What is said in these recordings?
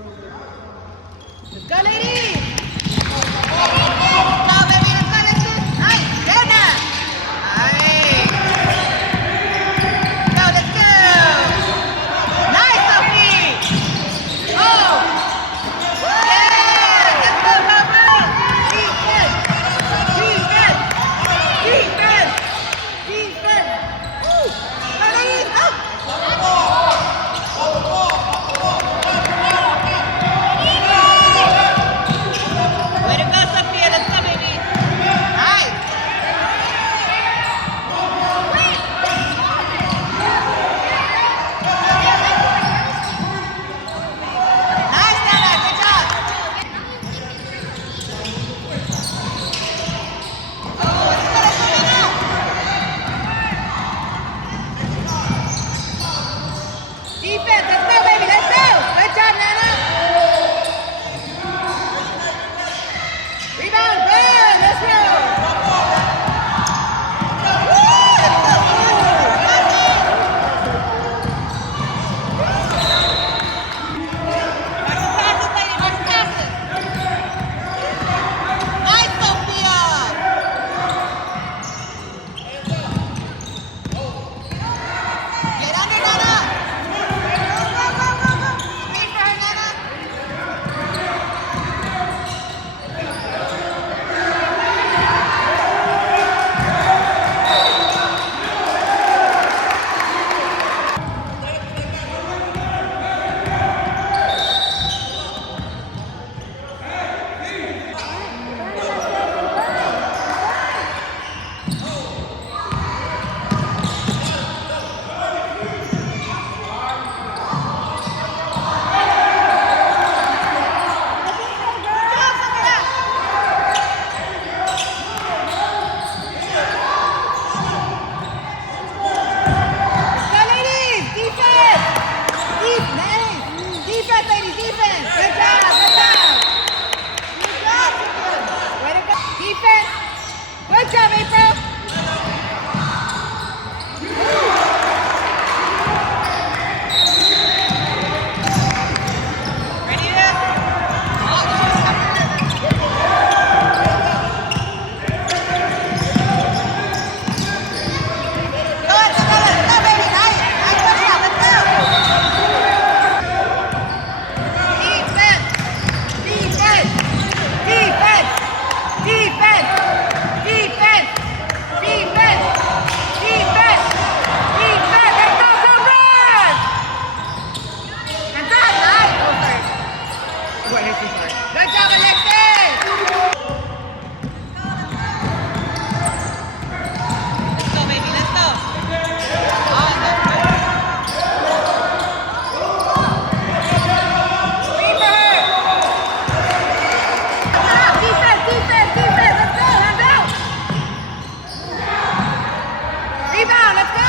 Let's go, ladies! Let's go, baby! Let's go, let's go! Nice! Brenda! Nice! Go, let's go! Nice, Sophie! Oh! Yeah! Let's go, go, go! Defense! Defense! Defense! Defense! Woo! Go, ladies! Go! Way to go, Sophia! Let's go, baby! Nice! Nice, Nana! Good job! Oh, let's go, Nana! Defense! Let's go, baby! Let's go! Good job, Nana! Rebound! Good! Let's go! Woo! Let's go! March the passes, lady! March the passes! Nice, Sophia! Get under, Nana! Go, go, go, go, go! Screen for her, Nana! Let's go, ladies! Defense! Nice! Defense, ladies! Defense! Good job! Good job! Good job! Way to go! Defense! Good job, April! Ready to? Let's go, baby! Nice! Nice push out! Let's go! Defense! Defense! Defense! Defense! Defense! Defense! Defense! Defense! Let's go, go, run! And that, nice! Oh, sorry. What is this for? Good job, Alexis! Let's go, baby, let's go! Screen for her! Defense, defense, defense! Let's go, hands out! Rebound, let's go!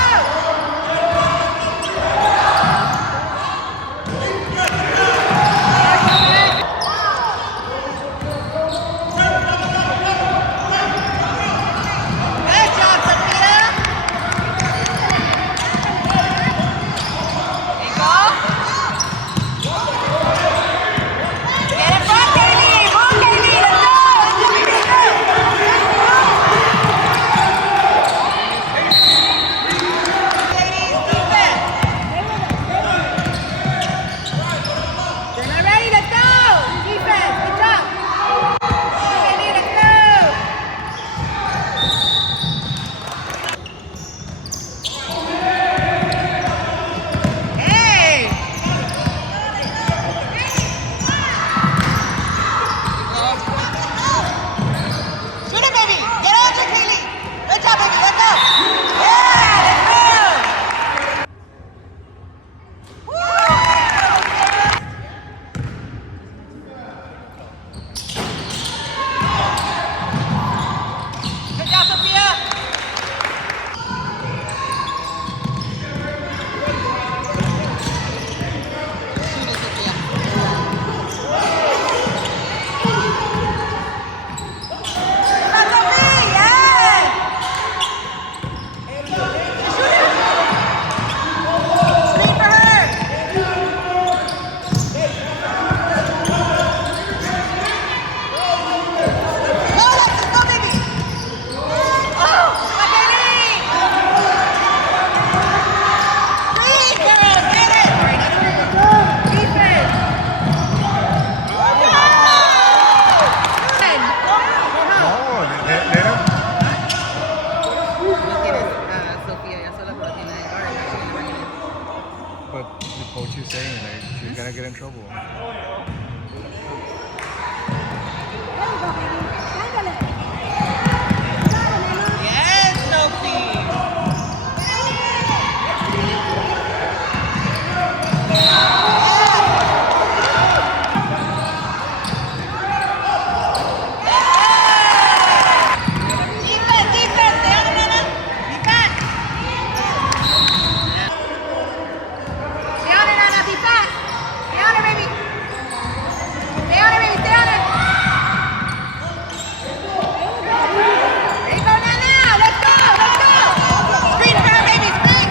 Like, she's gonna get in trouble. Yes, Sophie. Defense, defense. Stay on it, Nana. Defense. Stay on it, Nana. Defense. Stay on it, baby. Stay on it, baby. Stay on it. There you go, Nana. Let's go. Let's go. Screen her, baby. Screen.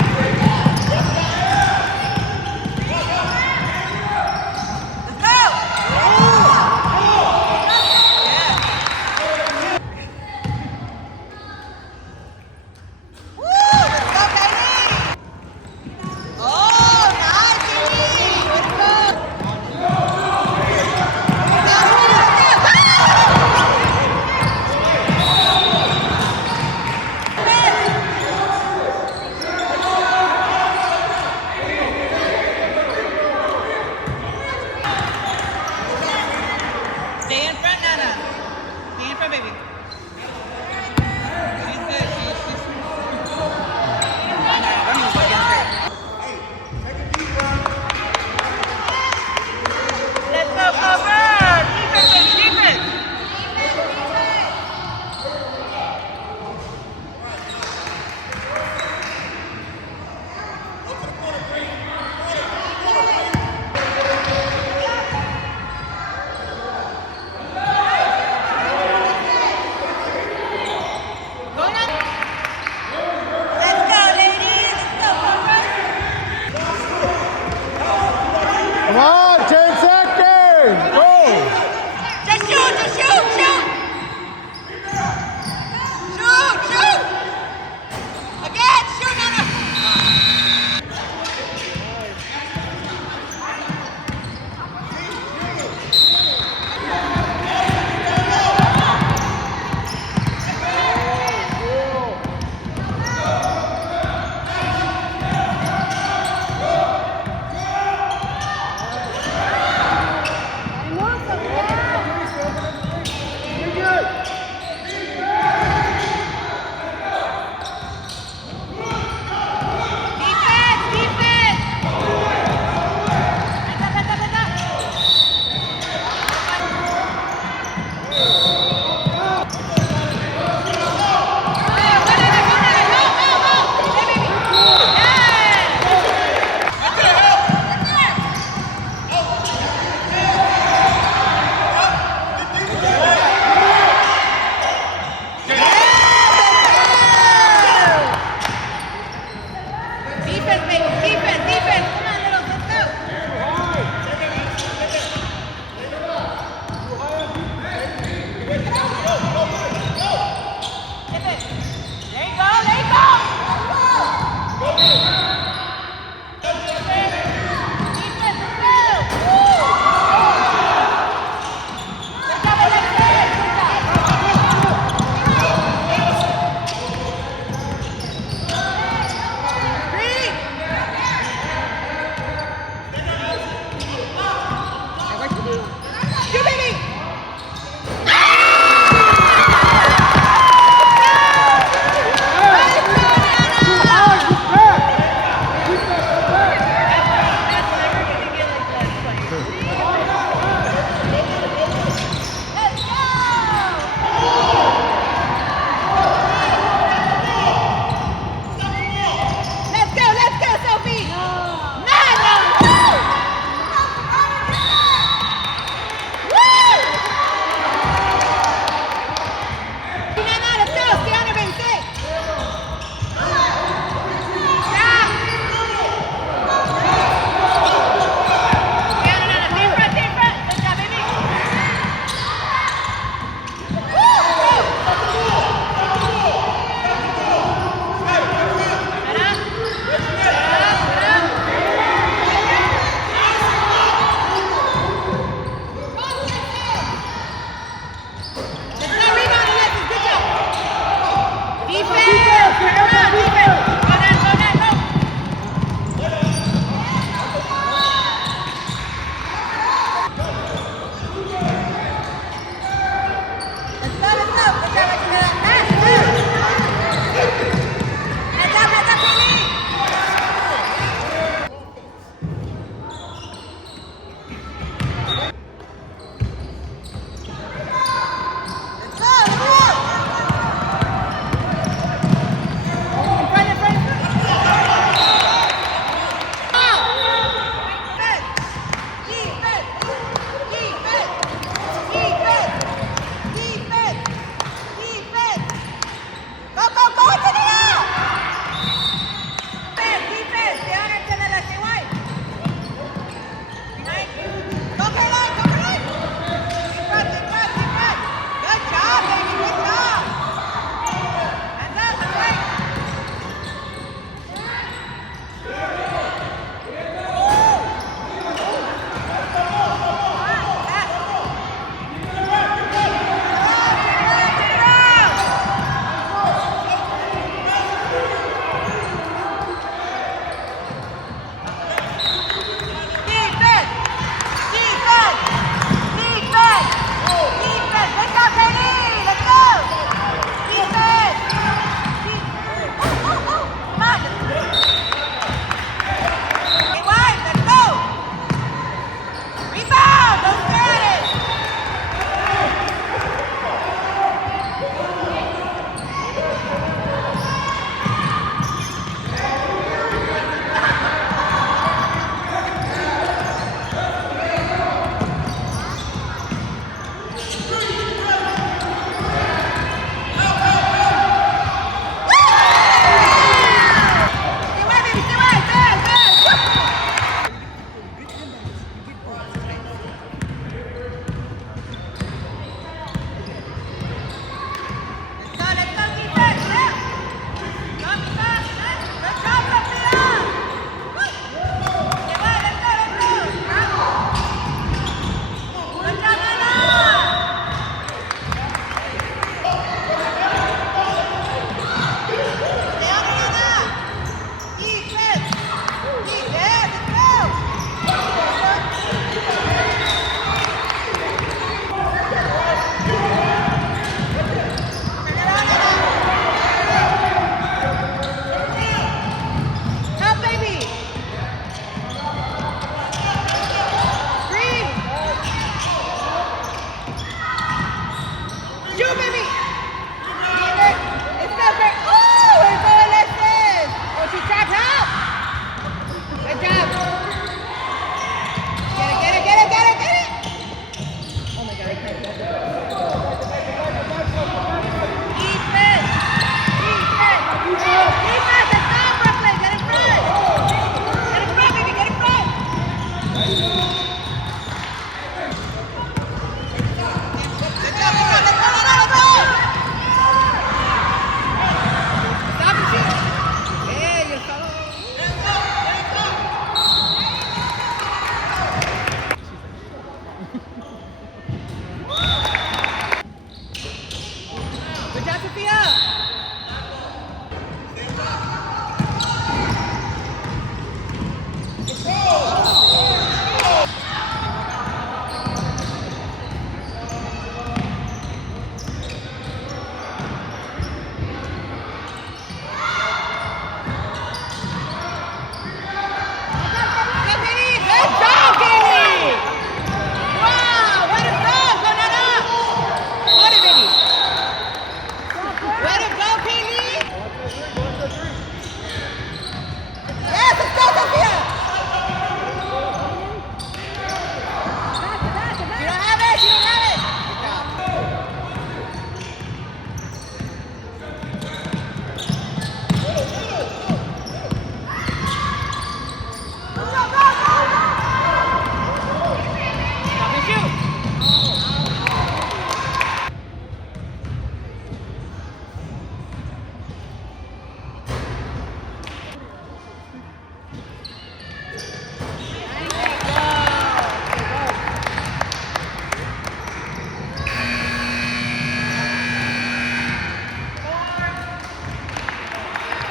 Let's go. Woo! Let's go, baby. Oh, nice, baby. Way to go. Stay in front, Nana. Stay in front, baby. She's good. She's Nana, don't even go against her. Let's go, cover! Defense, baby, defense! Go, Nana! Let's go, ladies! Let's go, cover! Come on, 10 seconds! Go! Just shoot, shoot!